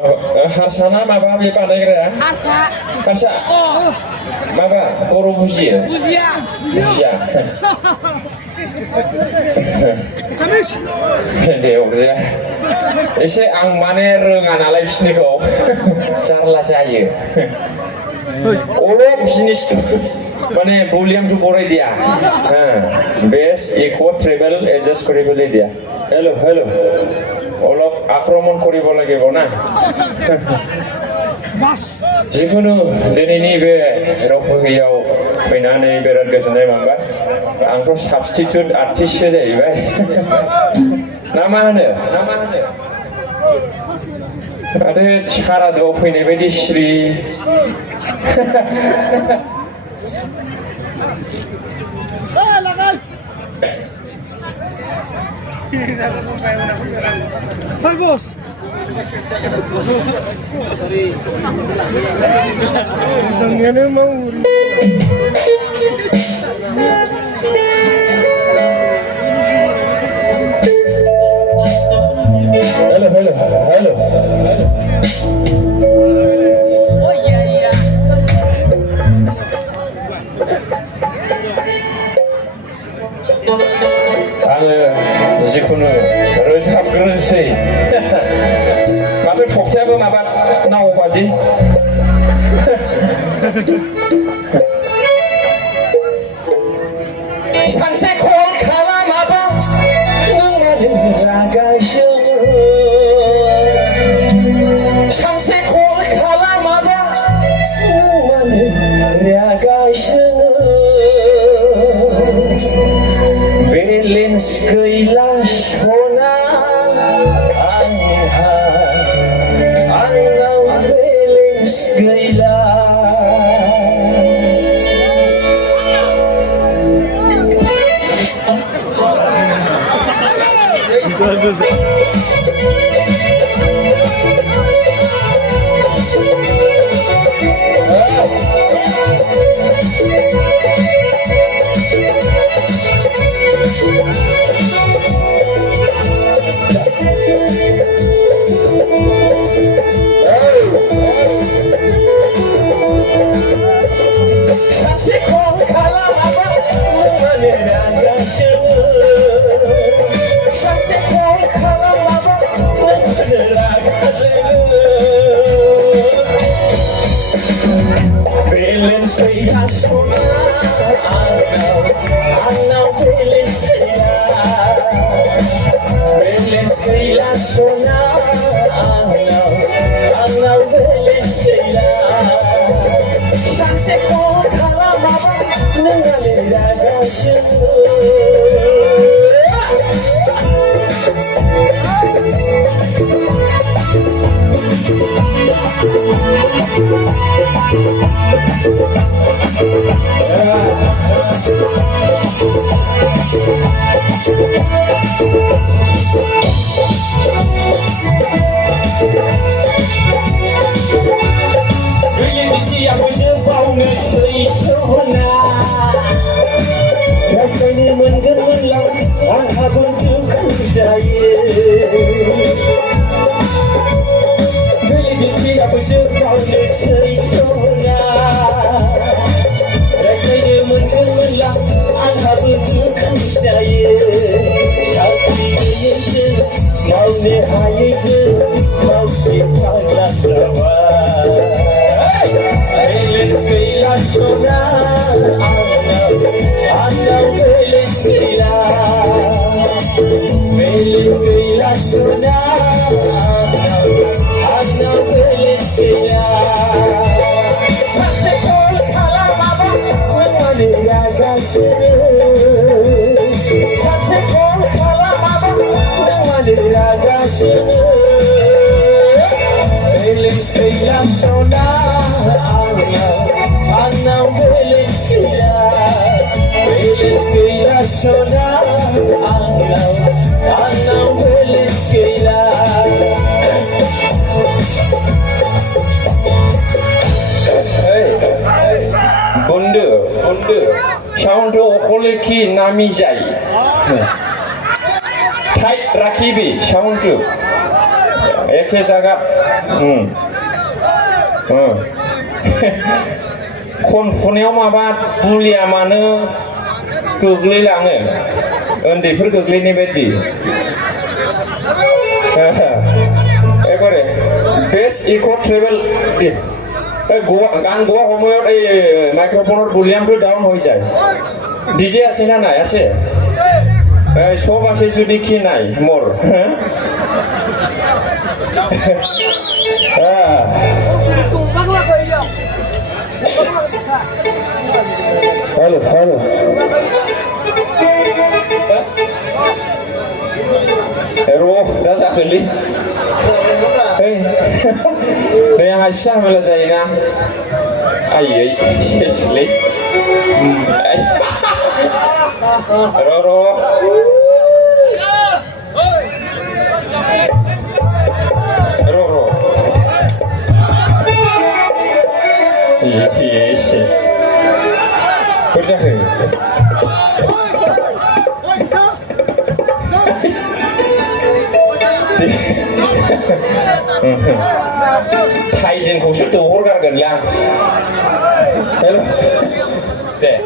Harsana माबा बे बानायग्राया हारसा माबा बर' बुजियो बुजिया दे अरजाया एसे आं माने रोङा नालाय बिसोरनिखौ जारला जायो अलब जिनिस माने भलिउमটো बराय দিয়া বেস ইকো ট্ৰেভেল এডজাস্ট কৰিবলৈ দিয়া হেল্ল' হেল্ল' অলপ আক্ৰমণ কৰিব লাগিব না जिखुनु दिनैनि बे रफगियाव फैनानै बिराद गोजोननाय मोनबाय आंथ' साबस्टिटिउट आर्टिस्टसो जाहैबाय ना मा होनो आरो सारादुआव फैनाय बायदि सिरि Hai bos. Jangan mau. Halo. Oh iya. जिखुनु रोजाबग्रोनोसै माथो थखथायाबो माबा नाव बादि सानसे कल खालामाबा नों मानो रागायसो सानसे कल खालामाबा नों मानो रागायसो बेलेन्स गैला सना आंनाव बेलेन्स गैला Balance gaya sona, anau balance gaya sona, anau balance gaya. Sanse ko kala mama, nengale raga shuru. Rasanya menggemilang, angka bentukku saya. Bila dia bersepau nesai sona, rasanya menggemilang, angka bentukku saya. Sakti dia mau nihaya mau siaplah sama. Balance gaya sona, anau balance gaya sona, anau balance gaya. Sanse kol kala mama, nengale raga shuru. Sanse kol kala mama, nengale raga shuru. Balance gaya sona. Anau balance gaya sona, anau balance gaya. Bunda, sound okole ki nami jai. Tight rakibi sound tu. गाइखेर जागाब खनफुनायाव माबा बुलिया मानो गोग्लैलाङो उन्दैफोर गोग्लैनाय बायदि একবারে base eco travel গান গোৱা সময়ত এই মাইক্ৰফোনৰ ভলিউমটো ডাউন হৈ যায় ডিজে আছে না নাই আছে সব আছে যদি কি নাই মোৰ hello hello Eroh, dah sakali. Hey, yang Aisyah malah saya na. Ay, sesli. Roro. Roro. Yes. Kerja ke? Thầy trên khẩu sức từ hốt ra gần lang. Thế rồi. Để.